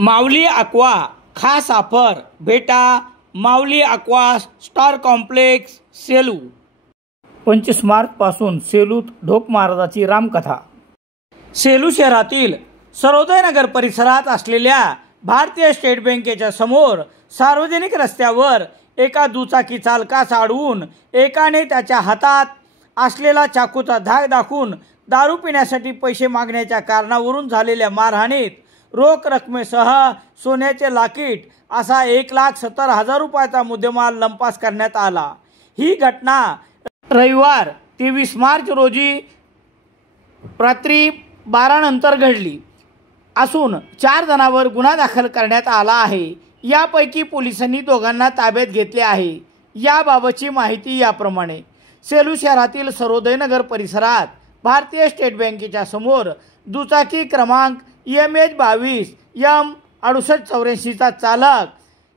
माऊली aqua खास offer भेटा माऊली aqua star complex Selu. 25 मार्चपासून सेलूत ढोक महाराजाची रामकथा। सेलू शहरातील सर्वोदय नगर परिसरात असलेल्या भारतीय स्टेट बँकेच्या समोर सार्वजनिक रस्त्यावर एका दुचाकी चालकास अडवून एकाने त्याच्या हातात असलेला चाकूचा धाक दाखवून दारू पिण्यासाठी पैसे मागण्याच्या कारणावरून झालेल्या मारहाणीत रोख रकमेसह सोन्याचे लाकीट असा 1,70,000 रुपयाचा मुद्देमाल लंपास करण्यात आला। ही घटना रविवार 23 मार्च रोजी रात्री 12 नंतर घडली असून 4 जणांवर गुन्हा दाखल करण्यात आला आहे। यापैकी पोलिसांनी दोघांना ताब्यात घेतले आहे। याबाबतची माहिती याप्रमाणे। सेलू शहरातील सर्वोदय नगर परिसरात भारतीय स्टेट बँकेच्या समोर दुचाकी क्रमांक MH22 M6884 चा चालक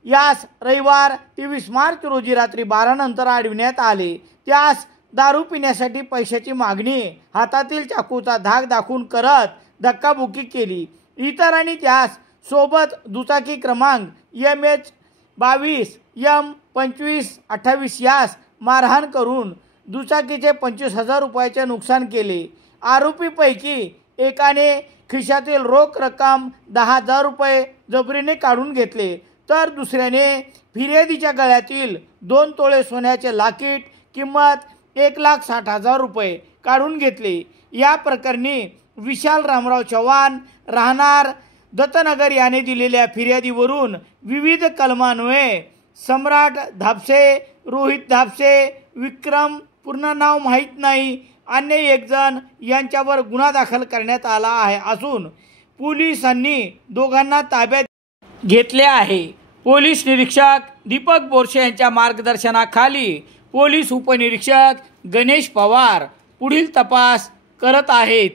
यास रविवार 23 मार्च रोजी रात्री 12 नंतर अडविण्यात आले। त्यास दारू पिण्यासाठी पैशाची मागणी हातातील चाकूचा धाक दाखवून करत धक्काबुक्की केली। इतरांनी त्यास सोबत दुचाकी क्रमांक MH22 M2528 यास मारहाण करून दुचाकीचे 25,000 रुपयाचे नुकसान केले। आरोपीपैकी एकाने खिशातील रोख रक्कम 10,000 रुपये जबरीने काढून घेतले तर दुसऱ्याने फिर्यादीच्या गळ्यातील 2 तोळे सोन्याचे लाकीट किंमत 1,60,000 रुपये काढून घेतले। या प्रकरणी विशाल रामराव चव्हाण राहणार दत्तनगर याने दिलेल्या फिर्यादीवरून विविध कलमान्वये सम्राट धापसे, रोहित धापसे, विक्रम पूर्ण नाव माहीत नाही अन्य 1 जण यांच्यावर गुन्हा दाखल करण्यात आला आहे असून पोलिसांनी दोघांना ताब्यात घेतले आहे। पोलीस निरीक्षक दीपक बोरसे यांच्या मार्गदर्शनाखाली पोलीस उपनिरीक्षक गणेश पवार पुढील तपास करत आहेत।